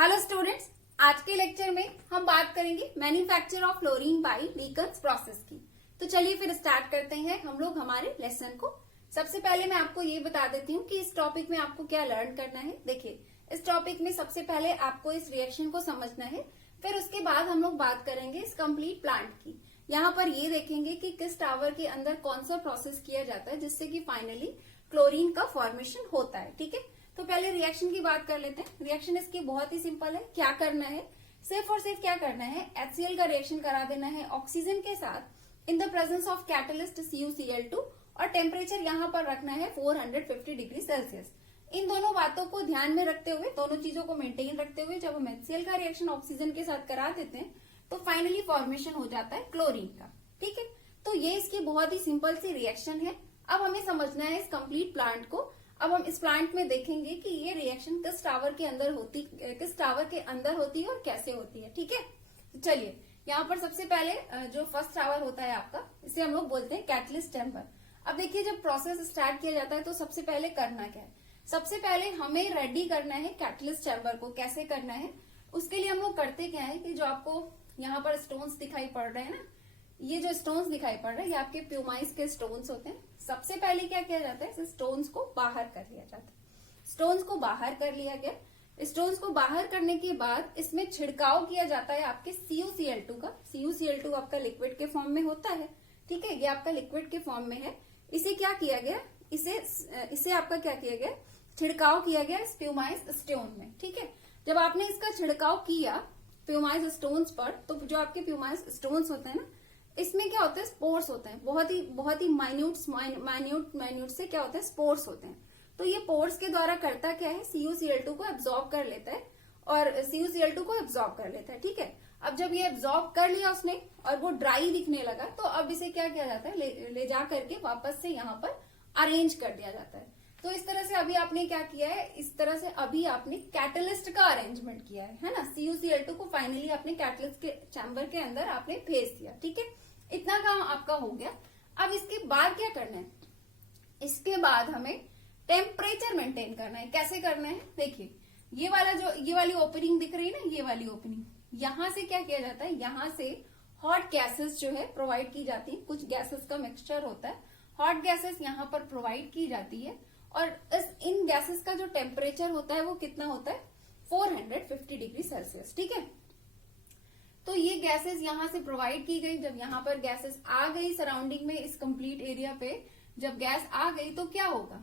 Hello students, आज के lecture में हम बात करेंगे manufacture of fluorine by Likens process की। तो चलिए फिर स्टार्ट करते हैं हम लोग हमारे लेसन को। सबसे पहले मैं आपको ये बता देती हूँ कि इस टॉपिक में आपको क्या लर्न करना है। देखिए, इस टॉपिक में सबसे पहले आपको इस रिएक्शन को समझना है, फिर उसके बाद हम लोग बात करेंगे इस कंप्लीट प्लांट की। यहाँ पर ये देखेंगे कि किस टावर के अंदर कौन सा प्रोसेस किया जाता है जिससे कि फाइनली क्लोरीन का फॉर्मेशन होता है। ठीक है, तो पहले रिएक्शन की बात कर लेते हैं। रिएक्शन इसकी बहुत ही सिंपल है। क्या करना है, सिर्फ और सिर्फ क्या करना है, HCl का रिएक्शन करा देना है ऑक्सीजन के साथ in the presence of catalyst CuCl2 और टेम्परेचर यहाँ पर रखना है 450 डिग्री सेल्सियस। इन दोनों बातों को ध्यान में रखते हुए, दोनों चीजों को मेंटेन रखते हुए जब हम HCl का रिएक्शन ऑक्सीजन के साथ करा देते हैं तो फाइनली फॉर्मेशन हो जाता है क्लोरीन का। ठीक है, तो ये इसकी बहुत ही सिंपल सी रिएक्शन है। अब हमें समझना है इस कंप्लीट प्लांट को। अब हम इस प्लांट में देखेंगे कि ये रिएक्शन किस टावर के अंदर होती है और कैसे होती है। ठीक है, तो चलिए यहाँ पर सबसे पहले जो फर्स्ट टावर होता है आपका, इसे हम लोग बोलते हैं कैटलिस्ट चैम्बर। अब देखिए, जब प्रोसेस स्टार्ट किया जाता है तो सबसे पहले करना क्या है, सबसे पहले हमें रेडी करना है कैटलिस्ट चैम्बर को। कैसे करना है, उसके लिए हम लोग करते क्या है कि जो आपको यहाँ पर स्टोन्स दिखाई पड़ रहे हैं ना, ये जो स्टोन्स दिखाई पड़ रहे हैं ये आपके प्यूमाइस के स्टोन्स होते हैं। सबसे पहले क्या किया जाता है, स्टोन्स को बाहर कर लिया जाता है। स्टोन्स को बाहर कर लिया गया। स्टोन्स को बाहर करने के बाद इसमें छिड़काव किया जाता है आपके CuCl2 का। CuCl2 आपका लिक्विड के फॉर्म में होता है। ठीक है, ये आपका लिक्विड के फॉर्म में है। इसे क्या किया गया, इसे आपका क्या किया गया, छिड़काव किया गया इस प्यूमाइस स्टोन में। ठीक है, जब आपने इसका छिड़काव किया प्यूमाइस स्टोन्स पर, तो जो आपके प्यूमाइस स्टोन्स होते हैं ना, इसमें क्या होता है, स्पोर्स होते हैं। बहुत ही माइन्यूट से क्या होता है, स्पोर्स होते हैं। तो ये पोर्स के द्वारा करता क्या है, CuCl2 को एब्जॉर्ब कर लेता है और CuCl2 को एब्जॉर्ब कर लेता है। ठीक है, अब जब ये एब्जॉर्ब कर लिया उसने और वो ड्राई दिखने लगा, तो अब इसे क्या किया जाता है, ले जा करके वापस से यहाँ पर अरेंज कर दिया जाता है। तो इस तरह से अभी आपने क्या किया है, इस तरह से अभी आपने कैटलिस्ट का अरेंजमेंट किया है ना। CuCl2 को फाइनली आपने कैटलिस्ट के चैम्बर के अंदर आपने भेज दिया। ठीक है, इतना काम आपका हो गया। अब इसके बाद क्या करना है, इसके बाद हमें टेम्परेचर मेंटेन करना है। कैसे करना है, देखिए ये वाली ओपनिंग दिख रही है ना, ये वाली ओपनिंग, यहां से क्या किया जाता है, यहां से हॉट गैसेस जो है प्रोवाइड की जाती है। कुछ गैसेस का मिक्सचर होता है, हॉट गैसेस यहाँ पर प्रोवाइड की जाती है और इन गैसेस का जो टेम्परेचर होता है वो कितना होता है, 450 डिग्री सेल्सियस। ठीक है, तो ये गैसेस यहाँ से प्रोवाइड की गई। जब यहाँ पर गैसेस आ गई सराउंडिंग में, इस कंप्लीट एरिया पे जब गैस आ गई तो क्या होगा,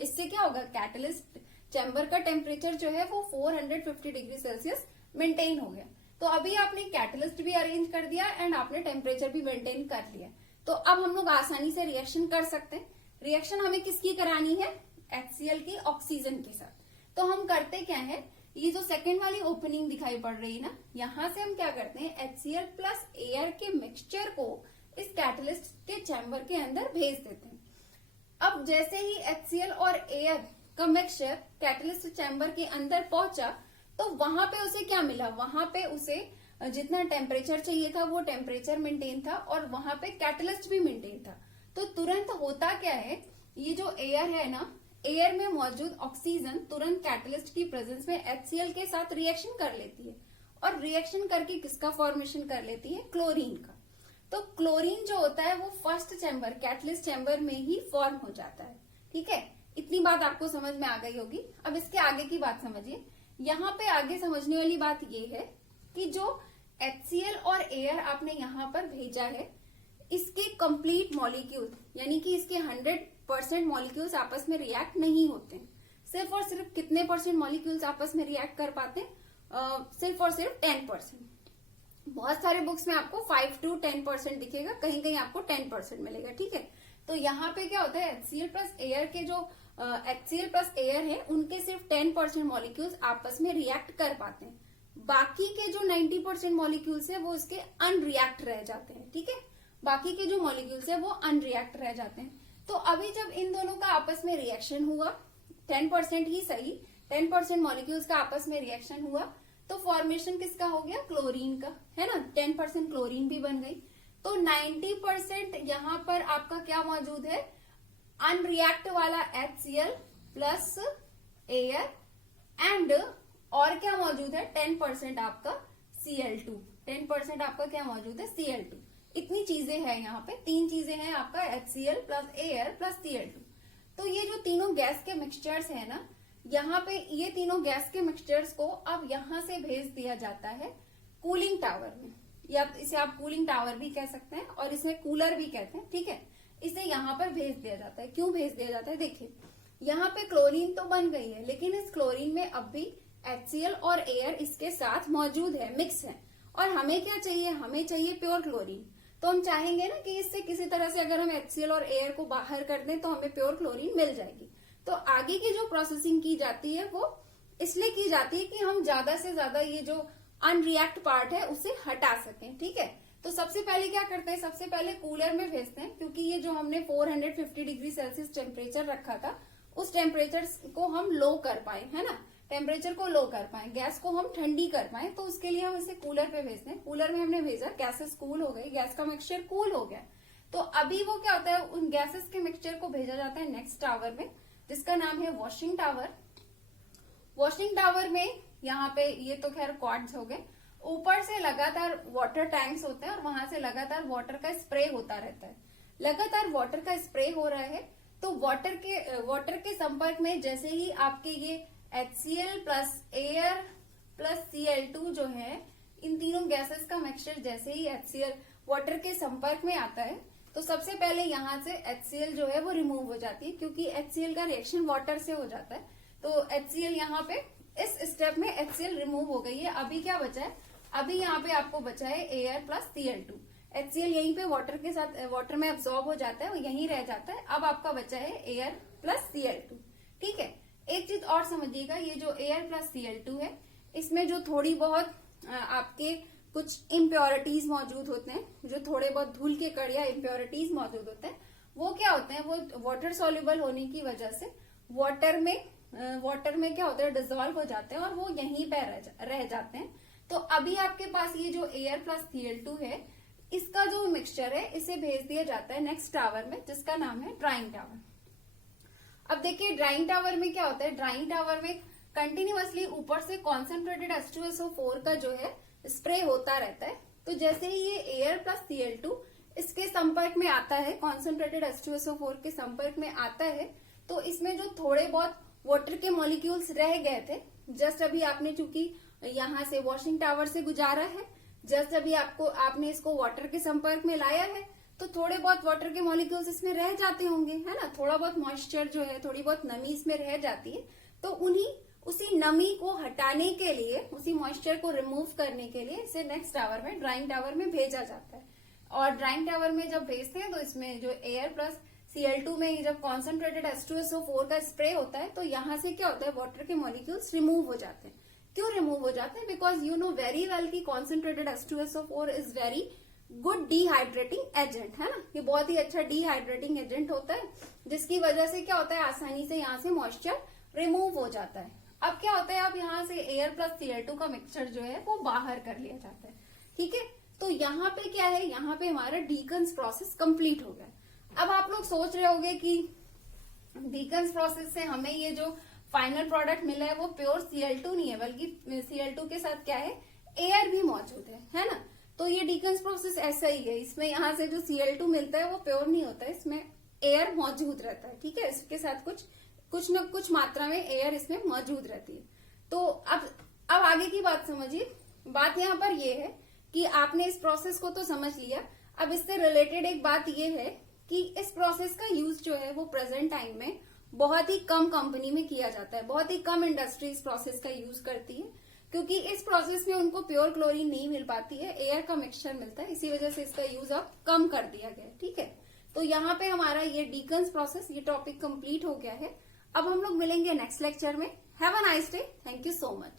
इससे क्या होगा, कैटलिस्ट चैम्बर का टेम्परेचर जो है वो 450 डिग्री सेल्सियस मेंटेन हो गया। तो अभी आपने कैटलिस्ट भी अरेंज कर दिया एंड आपने टेम्परेचर भी मेंटेन कर लिया। तो अब हम लोग आसानी से रिएक्शन कर सकते हैं। रिएक्शन हमें किसकी करानी है, HCl की ऑक्सीजन के साथ। तो हम करते क्या है, ये जो सेकेंड वाली ओपनिंग दिखाई पड़ रही है ना, यहां से हम क्या करते हैं, HCl प्लस एयर के मिक्सचर को इस कैटलिस्ट के चैम्बर के अंदर भेज देते हैं। अब जैसे ही HCl और एयर का मिक्सचर कैटलिस्ट चैम्बर के अंदर पहुंचा तो वहां पे उसे क्या मिला, वहां पे उसे जितना टेम्परेचर चाहिए था वो टेम्परेचर मेंटेन था और वहां पे कैटलिस्ट भी मेंटेन था। तो तुरंत होता क्या है, ये जो एयर है ना, एयर में मौजूद ऑक्सीजन तुरंत कैटलिस्ट की प्रेजेंस में HCl के साथ रिएक्शन कर लेती है और रिएक्शन करके किसका फॉर्मेशन कर लेती है, क्लोरीन का। तो क्लोरीन जो होता है वो फर्स्ट चैम्बर कैटलिस्ट चैम्बर में ही फॉर्म हो जाता है। ठीक है, इतनी बात आपको समझ में आ गई होगी। अब इसके आगे की बात समझिए। यहाँ पे आगे समझने वाली बात ये है कि जो HCl और एयर आपने यहाँ पर भेजा है, इसके कंप्लीट मॉलिक्यूल यानी कि इसके 100% मॉलिक्यूल्स आपस में रिएक्ट नहीं होते हैं। सिर्फ और सिर्फ कितने परसेंट मॉलिक्यूल्स आपस में रिएक्ट कर पाते हैं, सिर्फ और सिर्फ 10%। बहुत सारे बुक्स में आपको 5 to 10% दिखेगा, कहीं कहीं आपको 10% मिलेगा। ठीक है, तो यहाँ पे क्या होता है, HCl प्लस एयर के जो HCl प्लस एयर है उनके सिर्फ 10% मॉलिक्यूल्स आपस में रिएक्ट कर पाते हैं। बाकी के जो 90% मॉलिक्यूल्स है वो इसके अनरिएक्ट रह जाते हैं। ठीक है, बाकी के जो मॉलिक्यूल्स है वो अनरिएक्ट रह जाते हैं। तो अभी जब इन दोनों का आपस में रिएक्शन हुआ, 10% ही सही, 10% मॉलिक्यूल्स का आपस में रिएक्शन हुआ तो फॉर्मेशन किसका हो गया, क्लोरीन का, है ना। 10% क्लोरीन भी बन गई। तो 90% यहाँ पर आपका क्या मौजूद है, अनरिएक्ट वाला HCl प्लस एयर एंड और क्या मौजूद है 10% आपका Cl2, 10% आपका क्या मौजूद है Cl2। इतनी चीजें हैं यहाँ पे, 3 चीजें हैं आपका HCl plus Air plus Cl2। तो ये जो तीनों गैस के मिक्सचर्स है ना, यहाँ पे ये तीनों गैस के मिक्सचर्स को अब यहाँ से भेज दिया जाता है कूलिंग टावर में, या इसे आप कूलिंग टावर भी कह सकते हैं और इसे कूलर भी कहते हैं, ठीक है। इसे यहाँ पर भेज दिया जाता है। क्यों भेज दिया जाता है? देखिए यहाँ पे क्लोरीन तो बन गई है, लेकिन इस क्लोरीन में अब भी HCl और एयर इसके साथ मौजूद है, मिक्स है। और हमें क्या चाहिए? हमें चाहिए प्योर क्लोरीन। तो हम चाहेंगे ना कि इससे किसी तरह से अगर हम HCl और एयर को बाहर कर दें तो हमें प्योर क्लोरीन मिल जाएगी। तो आगे की जो प्रोसेसिंग की जाती है वो इसलिए की जाती है कि हम ज्यादा से ज्यादा ये जो अनरिएक्ट पार्ट है उसे हटा सकें, ठीक है। तो सबसे पहले क्या करते हैं? सबसे पहले कूलर में भेजते हैं, क्योंकि ये जो हमने 450 डिग्री सेल्सियस टेम्परेचर रखा था उस टेम्परेचर को हम लो कर पाए, है ना, टेम्परेचर को लो कर पाए, गैस को हम ठंडी कर पाए। तो उसके लिए हम इसे कूलर पे भेजते हैं। कूलर में हमने भेजा, गैसेस कूल हो गई, गैस का मिक्सचर कूल हो गया। तो अभी वो क्या होता है, उन गैसेस के मिक्सचर को भेजा जाता है नेक्स्ट टावर में, जिसका नाम है वॉशिंग टावर। वॉशिंग टावर में यहाँ पे ये तो खैर क्वार्ट्ज हो गए, ऊपर से लगातार वाटर टैंक्स होते हैं और वहां से लगातार वाटर का स्प्रे होता रहता है। लगातार वाटर का स्प्रे हो रहा है तो वाटर के संपर्क में जैसे ही आपके ये HCl plus air plus Cl2 जो है, इन तीनों गैसेस का मिक्सचर जैसे ही HCl वाटर के संपर्क में आता है तो सबसे पहले यहाँ से HCl जो है वो रिमूव हो जाती है, क्योंकि HCl का रिएक्शन वाटर से हो जाता है। तो HCl यहाँ पे इस स्टेप में HCl रिमूव हो गई है। अभी क्या बचा है? अभी यहाँ पे आपको बचा है एयर प्लस Cl2। HCl यहीं पे वाटर के साथ वाटर में अब्सॉर्ब हो जाता है, वो यहीं रह जाता है। अब आपका बचा है एयर प्लस Cl2, ठीक है। एक चीज और समझिएगा, ये जो एयर प्लस Cl2 है इसमें जो थोड़ी बहुत आपके कुछ इम्प्योरिटीज मौजूद होते हैं, जो थोड़े बहुत धूल के कण या इम्प्योरिटीज मौजूद होते हैं, वो क्या होते हैं, वो वाटर सॉल्युबल होने की वजह से वाटर में क्या होता है, डिजोल्व हो जाते हैं और वो यहीं पे रह जाते हैं। तो अभी आपके पास ये जो एयर प्लस Cl2 है, इसका जो मिक्सचर है इसे भेज दिया जाता है नेक्स्ट टावर में, जिसका नाम है ड्राइंग टावर। अब देखिए ड्राइंग टावर में क्या होता है, ड्राइंग टावर में कंटिन्यूअसली ऊपर से कॉन्सेंट्रेटेड H2SO4 का जो है स्प्रे होता रहता है। तो जैसे ही ये एयर प्लस Cl2 इसके संपर्क में आता है, कॉन्सेंट्रेटेड H2SO4 के संपर्क में आता है, तो इसमें जो थोड़े बहुत वाटर के मॉलिक्यूल्स रह गए थे, जस्ट अभी आपने चूंकि यहाँ से वॉशिंग टावर से गुजारा है, जस्ट अभी आपने इसको वाटर के संपर्क में लाया है, तो थोड़े बहुत वाटर के मॉलिक्यूल्स इसमें रह जाते होंगे, है ना, थोड़ा बहुत मॉइस्चर जो है, थोड़ी बहुत नमी इसमें रह जाती है। तो उसी नमी को हटाने के लिए, उसी मॉइस्चर को रिमूव करने के लिए इसे नेक्स्ट टावर में, ड्राइंग टावर में भेजा जाता है। और ड्राइंग टावर में जब भेजते हैं तो इसमें जो एयर प्लस Cl2 में जब कॉन्सेंट्रेटेड H2SO4 का स्प्रे होता है तो यहाँ से क्या होता है, वाटर के मॉलिक्यूल्स रिमूव हो जाते हैं। क्यों रिमूव हो जाते हैं? Because you know very well की concentrated H2SO4 is very good dehydrating agent, है ना, ये बहुत ही अच्छा डिहाइड्रेटिंग एजेंट होता है, जिसकी वजह से क्या होता है, आसानी से यहाँ से मॉइस्चर रिमूव हो जाता है। अब क्या होता है, अब यहाँ से एयर प्लस Cl2 का मिक्सचर जो है वो बाहर कर लिया जाता है, ठीक है। तो यहाँ पे क्या है, यहाँ पे हमारा डीकन्स प्रोसेस कंप्लीट हो गया। अब आप लोग सोच रहे होंगे कि डीकन्स प्रोसेस से हमें ये जो फाइनल प्रोडक्ट मिला है वो प्योर Cl2 नहीं है, बल्कि Cl2 के साथ क्या है, एयर भी मौजूद है ना। तो ये डीकन्स प्रोसेस ऐसा ही है, इसमें यहाँ से जो Cl2 मिलता है वो प्योर नहीं होता है, इसमें एयर मौजूद रहता है, ठीक है। इसके साथ कुछ न कुछ मात्रा में एयर इसमें मौजूद रहती है। तो अब आगे की बात समझिए। बात यहाँ पर ये है कि आपने इस प्रोसेस को तो समझ लिया, अब इससे रिलेटेड एक बात ये है कि इस प्रोसेस का यूज जो है वो प्रेजेंट टाइम में बहुत ही कम कंपनी में किया जाता है, बहुत ही कम इंडस्ट्री इस प्रोसेस का यूज करती है, क्योंकि इस प्रोसेस में उनको प्योर क्लोरीन नहीं मिल पाती है, एयर का मिक्सचर मिलता है, इसी वजह से इसका यूज अब कम कर दिया गया है, ठीक है। तो यहाँ पे हमारा ये डीकन्स प्रोसेस, ये टॉपिक कंप्लीट हो गया है। अब हम लोग मिलेंगे नेक्स्ट लेक्चर में। Have a nice day, thank you so much.